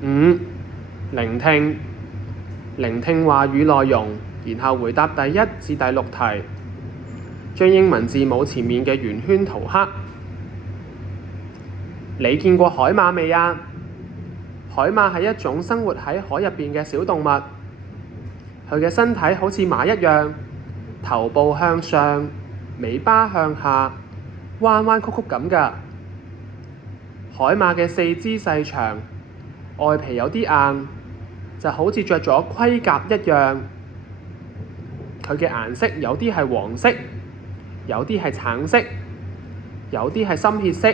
5. 聆聽，聆聽話語內容，然後回答第1至第6題，將英文字母前面嘅圓圈塗黑。你見過海馬未啊？海馬係一種生活喺海入邊嘅小動物，佢嘅身體好似馬一樣，頭部向上，尾巴向下，彎彎曲曲咁㗎。海馬嘅四肢細長，外皮有啲硬，就好似着咗盔甲一樣。佢嘅顏色有啲係黃色，有啲係橙色，有啲係深褐色，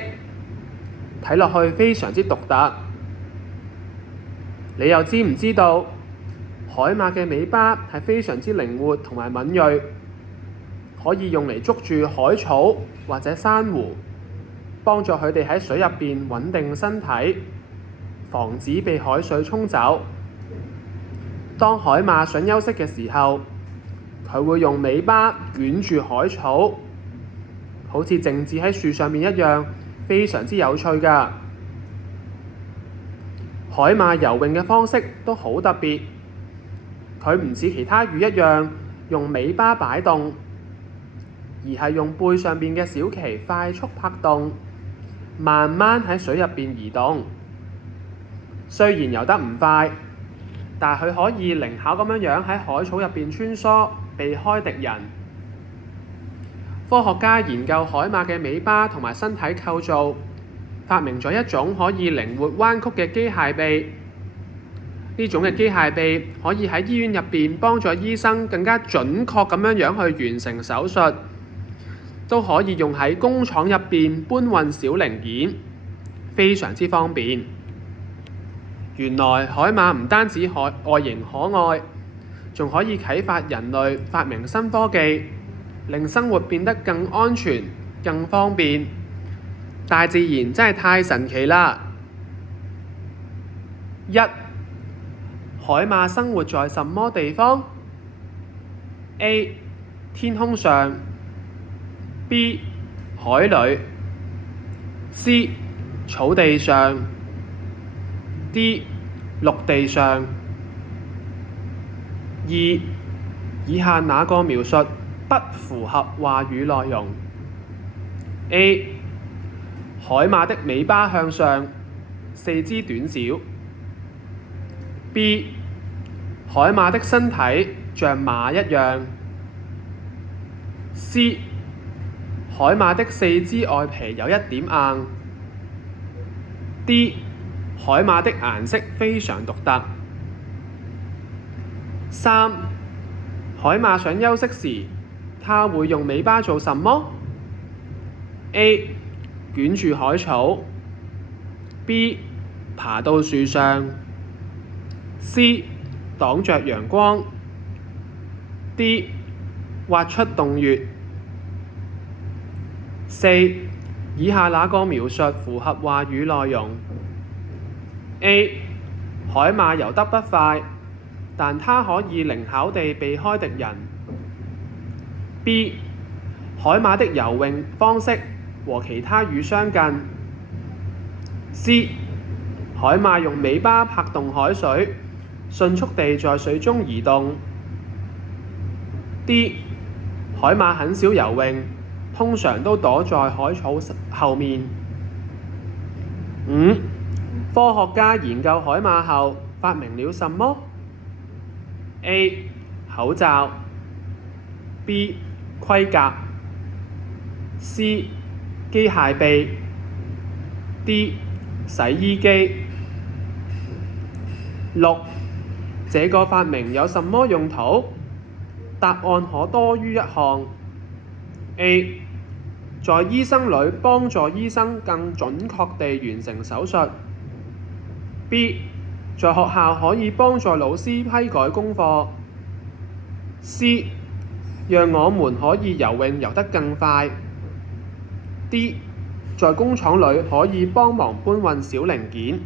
睇落去非常之獨特。你又知唔知道海馬嘅尾巴係非常之靈活同埋敏鋭，可以用嚟捉住海草或者珊瑚，幫助佢哋喺水入邊穩定身體，防止被海水沖走。當海馬想休息嘅時候，佢會用尾巴捲住海草，好似靜止喺樹上面一樣，非常之有趣㗎。海馬游泳嘅方式都好特別，佢唔似其他魚一樣用尾巴擺動，而係用背上邊嘅小鰭快速拍動，慢慢喺水入邊移動。雖然游得唔快，但係佢可以靈巧咁樣喺海草入邊穿梭，避開敵人。科學家研究海馬嘅尾巴同埋身體構造，發明咗一種可以靈活彎曲嘅機械臂。呢種嘅機械臂可以喺醫院入邊幫助醫生更加準確咁樣去完成手術，都可以用喺工廠入邊搬運小零件，非常之方便。原來海馬唔單止外形可愛，仲可以啟發人類發明新科技，令生活變得更安全、更方便。大自然真係太神奇啦！1. 海馬生活在什麼地方 ？A. 天空上 B. 海裡 C. 草地上 D. 陸地上。2. 以下哪個描述不符合話語內容 ？A. 海馬的尾巴向上，四肢短小。B. 海馬的身體像馬一樣。C. 海馬的四肢外皮有一點硬。D. 海馬的顏色非常獨特。3. 海馬想休息時，它會用尾巴做什麼 ？A. 捲住海草 B. 爬到樹上 C. 擋着陽光 D. 挖出洞穴。4. 以下哪個描述符合話語內容 ？A. 海馬游得不快，但它可以靈巧地避開敵人。B. 海馬的游泳方式和其他魚相近。C. 海馬用尾巴拍動海水，迅速地在水中移動。D. 海馬很少游泳，通常都躲在海草後面。5. 科學家研究海馬後發明了什麼 ？A. 口罩 B. 盔甲 C. 機械臂 D. 洗衣機。6. 這個發明有什麼用途？答案可多於一項。A. 在醫生裏幫助醫生更準確地完成手術。B. 在學校可以幫助老師批改功課。C. 讓我們可以游泳游得更快。D. 在工廠裏可以幫忙搬運小零件。